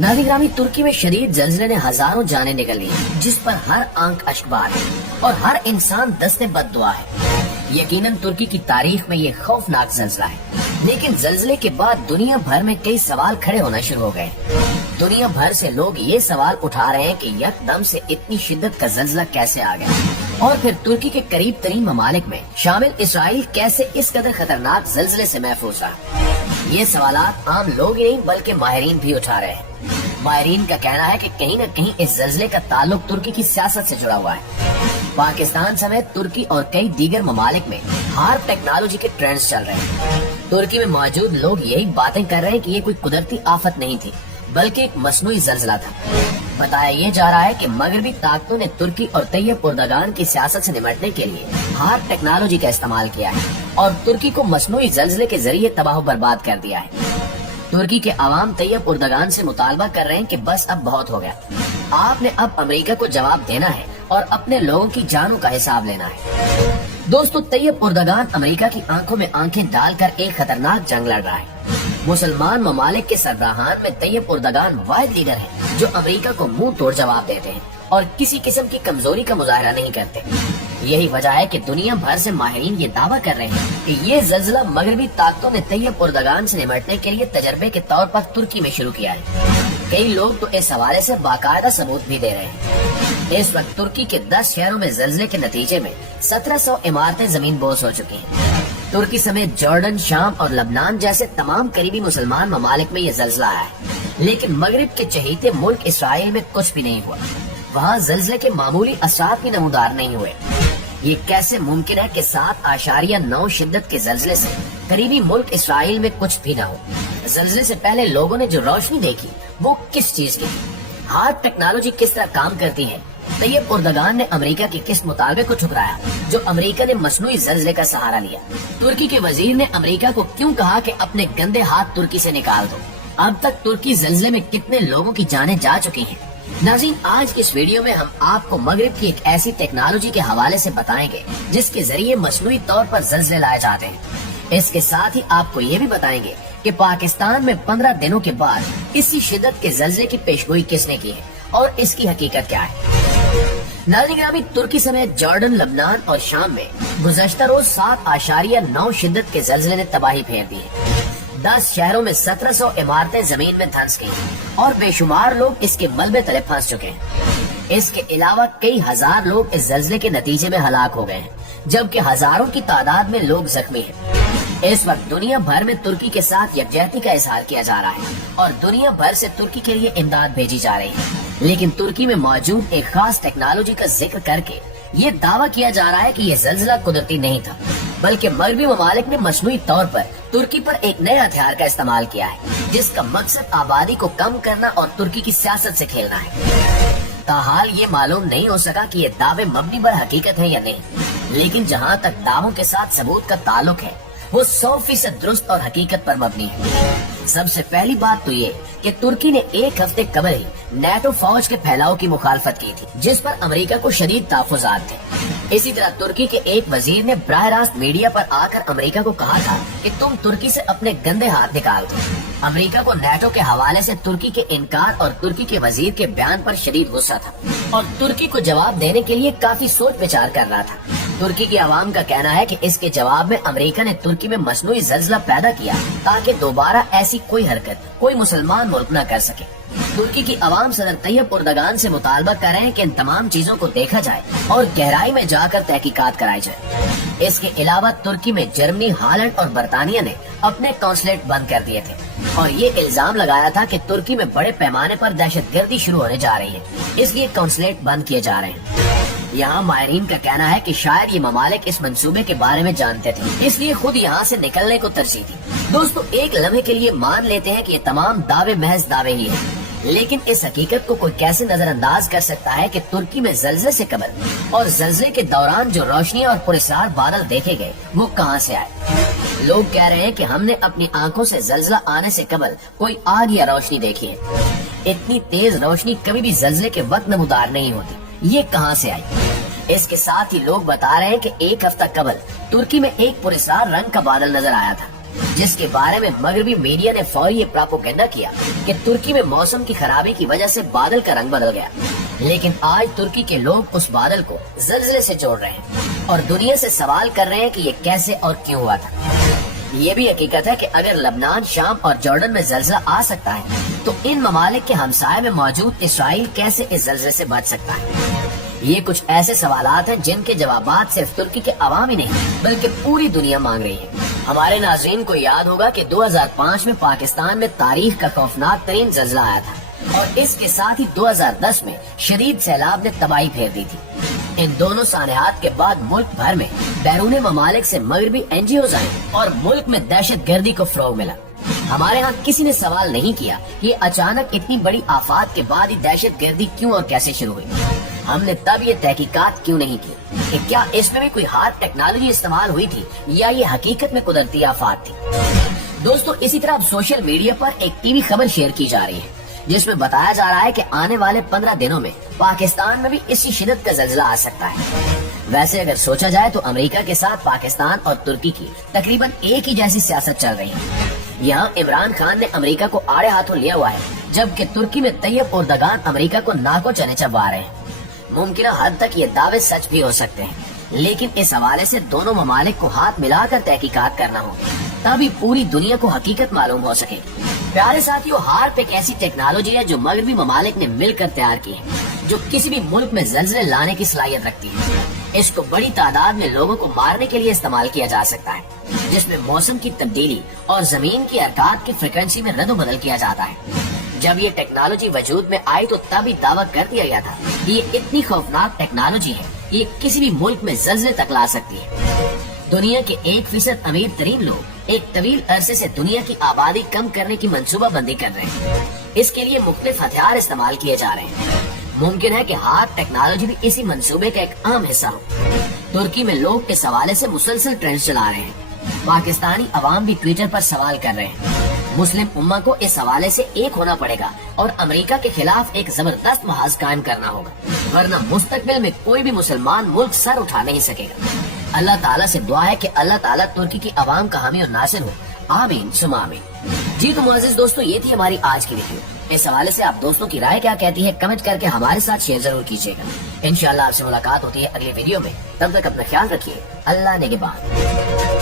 नाज़रीन ग्रामी, तुर्की में शदीद जल्जले ने हजारों जानें निकाली, जिस पर हर आंख अश्कबार है और हर इंसान दस्ते बद्दुआ है। यकीनन तुर्की की तारीख में ये खौफनाक जल्जला है, लेकिन जल्जले के बाद दुनिया भर में कई सवाल खड़े होना शुरू हो गए। दुनिया भर से लोग ये सवाल उठा रहे हैं कि यकदम से इतनी शिद्दत का जल्जला कैसे आ गया, और फिर तुर्की के करीब तरीन ममालिक में शामिल इसराइल कैसे इस कदर खतरनाक जल्जले से महफूज रहा। ये सवालात आम लोग ही नहीं बल्कि माहिरीन भी उठा रहे हैं। माहिरीन का कहना है कि कहीं न कहीं इस जल्जले का ताल्लुक तुर्की की सियासत से जुड़ा हुआ है। पाकिस्तान समेत तुर्की और कई दीगर ममालिक में हार्ड टेक्नोलॉजी के ट्रेंड्स चल रहे हैं। तुर्की में मौजूद लोग यही बातें कर रहे हैं कि ये कोई कुदरती आफत नहीं थी, बल्कि एक मसनूई जल्जला था। बताया ये जा रहा है कि मगरबी ताकतों ने तुर्की और तैयब उर्दगान की सियासत से निपटने के लिए हार्ड टेक्नोलॉजी का इस्तेमाल किया है और तुर्की को मसनूई जल्जले के जरिए तबाह बर्बाद कर दिया है। तुर्की के अवाम तैयब उर्दगान से मुतालबा कर रहे हैं कि बस अब बहुत हो गया, आपने अब अमेरिका को जवाब देना है और अपने लोगों की जानों का हिसाब लेना है। दोस्तों, तैयब उर्दगान अमेरिका की आंखों में आंखें डालकर एक खतरनाक जंग लड़ रहा है। मुसलमान ममालिक के सरबराहान में तैयब उर्दगान वाहिद लीडर है जो अमेरिका को मुंह तोड़ जवाब देते हैं और किसी किस्म की कमजोरी का मुजाहरा नहीं करते। यही वजह है कि दुनिया भर से माहिरीन ये दावा कर रहे हैं कि ये जल्जला मगरबी ताकतों ने तैयब उर्दगान से निपटने के लिए तजर्बे के तौर पर तुर्की में शुरू किया है। कई लोग तो इस हवाले से बाकायदा सबूत भी दे रहे हैं। इस वक्त तुर्की के 10 शहरों में जल्जले के नतीजे में 1700 इमारतें जमीन बोस हो चुकी हैं। तुर्की समेत जॉर्डन, शाम और लबनान जैसे तमाम करीबी मुसलमान ममालिक में ये जल्जला आया है, लेकिन मगरिब के चहेते मुल्क इसराइल में कुछ भी नहीं हुआ। वहाँ जल्जले के मामूली असरात भी नमूदार नहीं हुए। ये कैसे मुमकिन है कि 7.9 शिद्दत के जल्जले से करीबी मुल्क इसराइल में कुछ भी न हो। जल्जले से पहले लोगों ने जो रोशनी देखी वो किस चीज की थी? हार्ड टेक्नोलॉजी किस तरह काम करती है? तैयब उर्दगान ने अमेरिका के किस मुतालबे को ठुकराया जो अमेरिका ने मसनूई जल्जले का सहारा लिया? तुर्की के वजीर ने अमेरिका को क्यों कहा कि अपने गंदे हाथ तुर्की से निकाल दो? अब तक तुर्की जल्जले में कितने लोगों की जानें जा चुकी हैं? नाज़रीन, आज इस वीडियो में हम आपको मगरिब की एक ऐसी टेक्नोलॉजी के हवाले से बताएंगे जिसके जरिए मसनूई तौर पर जल्जले लाए जाते हैं। इसके साथ ही आपको ये भी बताएंगे कि पाकिस्तान में 15 दिनों के बाद इसी शिद्दत के जल्जले की पेशगोई किसने की है और इसकी हकीकत क्या है। नाज़रीन ग्रामी, तुर्की समेत जॉर्डन, लबनान और शाम में गुज़श्ता रोज 7.9 शिद्दत के जल्जले ने तबाही फेर दी है। 10 शहरों में 1700 इमारतें जमीन में धंस गई और बेशुमार लोग इसके मलबे तले फंस चुके हैं। इसके अलावा कई हजार लोग इस जल्जले के नतीजे में हलाक हो गए हैं, जबकि हजारों की तादाद में लोग जख्मी हैं। इस वक्त दुनिया भर में तुर्की के साथ यकजहती का इजहार किया जा रहा है और दुनिया भर से तुर्की के लिए इमदाद भेजी जा रही है, लेकिन तुर्की में मौजूद एक खास टेक्नोलॉजी का जिक्र करके ये दावा किया जा रहा है कि ये जल्जला कुदरती नहीं था, बल्कि मगरबी ममालिक ने मसनूई तौर पर तुर्की पर एक नए हथियार का इस्तेमाल किया है जिसका मकसद आबादी को कम करना और तुर्की की सियासत से खेलना है। ताहाल ये मालूम नहीं हो सका कि ये दावे मबनी पर हकीकत है या नहीं, लेकिन जहाँ तक दावों के साथ सबूत का ताल्लुक है वो 100% दुरुस्त और हकीकत पर मबनी है। सबसे पहली बात तो ये कि तुर्की ने एक हफ्ते कबल ही नेटो फौज के फैलाव की मुखालफत की थी, जिस पर अमेरिका को शदीद तहफ़्फ़ुज़ात थे। इसी तरह तुर्की के एक वजीर ने बराह रास्त मीडिया पर आकर अमेरिका को कहा था कि तुम तुर्की से अपने गंदे हाथ निकाल दो। अमेरिका को नेटो के हवाले से तुर्की के इनकार और तुर्की के वजीर के बयान पर शदीद गुस्सा था और तुर्की को जवाब देने के लिए काफी सोच विचार कर रहा था। तुर्की की आवाम का कहना है कि इसके जवाब में अमेरिका ने तुर्की में मसनूई जल्जला पैदा किया ताकि दोबारा ऐसी कोई हरकत कोई मुसलमान मुल्क न कर सके। तुर्की की आवाम सदर तैयब उर्दगान से मुतालबा कर रहे हैं कि इन तमाम चीजों को देखा जाए और गहराई में जाकर तहकीकात कराई जाए। इसके अलावा तुर्की में जर्मनी, हालैंड और बरतानिया ने अपने कौंसलेट बंद कर दिए थे और ये इल्जाम लगाया था कि तुर्की में बड़े पैमाने पर दहशतगर्दी शुरू होने जा रही है, इसलिए कौंसलेट बंद किए जा रहे हैं। यहाँ माहिरीन का कहना है कि शायद ये ममालिक इस मंसूबे के बारे में जानते थे, इसलिए खुद यहाँ से निकलने को तरजीह दी। दोस्तों, एक लम्हे के लिए मान लेते हैं कि ये तमाम दावे महज दावे ही हैं, लेकिन इस हकीकत को कोई कैसे नजरअंदाज कर सकता है कि तुर्की में जल्जले से कबल और जल्जले के दौरान जो रोशनी और पुरस्कार बादल देखे गए वो कहाँ से आए। लोग कह रहे हैं कि हमने अपनी आंखों से जल्जला आने से कबल कोई आग या रोशनी देखी है। इतनी तेज रोशनी कभी भी जल्जले के वक्त नमूदार नहीं होती, ये कहाँ से आई। इसके साथ ही लोग बता रहे हैं कि एक हफ्ता कबल तुर्की में एक पुरस्कार रंग का बादल नजर आया था جس کے بارے میں مغربی میڈیا نے فوری یہ پراپوگنڈا کیا کہ ترکی میں موسم کی خرابی کی وجہ سے بادل کا رنگ بدل گیا، لیکن آج ترکی کے لوگ اس بادل کو زلزلے سے جوڑ رہے ہیں اور دنیا سے سوال کر رہے ہیں کہ یہ کیسے اور کیوں ہوا تھا۔ یہ بھی حقیقت ہے کہ اگر لبنان، شام اور جارڈن میں زلزلہ آ سکتا ہے تو ان ممالک کے ہمسائے میں موجود اسرائیل کیسے اس زلزلے سے بچ سکتا ہے؟ یہ کچھ ایسے سوالات ہیں جن کے جوابات صرف ترکی کے عوام ہی نہیں بلکہ پوری دنیا مانگ رہی ہے۔ ہمارے ناظرین کو یاد ہوگا کہ 2005 میں پاکستان میں تاریخ کا خوفناک ترین زلزلہ آیا تھا اور اس کے ساتھ ہی 2010 میں شدید سیلاب نے تباہی پھیر دی تھی۔ ان دونوں سانحات کے بعد ملک بھر میں بیرون ممالک سے مغربی NGOs آئے اور ملک میں دہشت گردی کو فروغ ملا۔ ہمارے ہاں کسی نے سوال نہیں کیا کہ یہ اچانک اتنی بڑی آفات کے بعد ہی دہشت گردی کیوں اور کیسے شروع ہوئی۔ ہم نے تب یہ تحقیقات کیوں نہیں کی کہ کیا اس میں بھی کوئی ہارڈ ٹیکنالوجی استعمال ہوئی تھی یا یہ حقیقت میں قدرتی آفات تھی۔ دوستو، اسی طرح اب سوشل میڈیا پر ایک ٹی وی خبر شیئر کی جا رہی ہے جس میں بتایا جا رہا ہے کہ آنے والے 15 دنوں میں پاکستان میں بھی اسی شدت کا زلزلہ آ سکتا ہے۔ ویسے اگر سوچا جائے تو امریکہ کے ساتھ پاکستان اور ترکی کی تقریباً ایک ہی جیسی سیاست چل رہی ہے۔ یہاں عمران خان نے امریکہ کو آڑے ہاتھوں لیا ہوا ہے، جبکہ ترکی میں طیب اردگان امریکہ کو ناکو چنے چبا رہے ہیں۔ ممکنہ حد تک یہ دعوے سچ بھی ہو سکتے ہیں، لیکن اس حوالے سے دونوں ممالک کو ہاتھ ملا کر تحقیقات کرنا ہوگی، تبھی پوری دنیا کو حقیقت معلوم ہو سکے گی۔ پیارے ساتھیو، ہارپ ایک ایسی ٹیکنالوجی ہے جو مغربی ممالک نے مل کر تیار کی ہے، جو کسی بھی ملک میں زلزلے لانے کی صلاحیت رکھتی ہے۔ اس کو بڑی تعداد میں لوگوں کو مارنے کے لیے استعمال کیا جا سکتا ہے، جس میں موسم کی تبدیلی اور زمین کی حرکات کی فریکوینسی میں رد و بدل کیا جاتا ہے۔ جب یہ ٹیکنالوجی وجود میں آئی تو تب ہی دعویٰ کر دیا گیا تھا کہ یہ اتنی خوفناک ٹیکنالوجی ہے، یہ کسی بھی ملک میں زلزلے تک لا سکتی ہے۔ دنیا کے 1% امیر ترین لوگ ایک طویل عرصے سے دنیا کی آبادی کم کرنے کی منصوبہ بندی کر رہے ہیں۔ اس کے لیے مختلف ہتھیار استعمال کیے جا رہے ہیں۔ ممکن ہے کہ ہارپ ٹیکنالوجی بھی اسی منصوبے کا ایک اہم حصہ ہو۔ ترکی میں لوگ اس حوالے سے مسلسل ٹرینڈ چلا رہے ہیں۔ پاکستانی عوام بھی ٹویٹر پر سوال کر رہے ہیں۔ مسلم امہ کو اس حوالے سے ایک ہونا پڑے گا اور امریکہ کے خلاف ایک زبردست محاذ قائم کرنا ہوگا، ورنہ مستقبل میں کوئی بھی مسلمان ملک سر اٹھا نہیں سکے گا۔ اللہ تعالیٰ سے دعا ہے کہ اللہ تعالیٰ ترکی کی عوام کا حامی اور ناصر ہو، آمین ثم آمین۔ جی تو معزز دوستو، یہ تھی ہماری آج کی ویڈیو۔ اس حوالے سے آپ دوستوں کی رائے کیا کہتی ہے کمنٹ کر کے ہمارے ساتھ شیئر ضرور کیجیے گا۔ انشاءاللہ آپ سے ملاقات ہوتی ہے اگلی ویڈیو میں، تب تک اپنا خیال رکھیے۔ اللہ نگہبان۔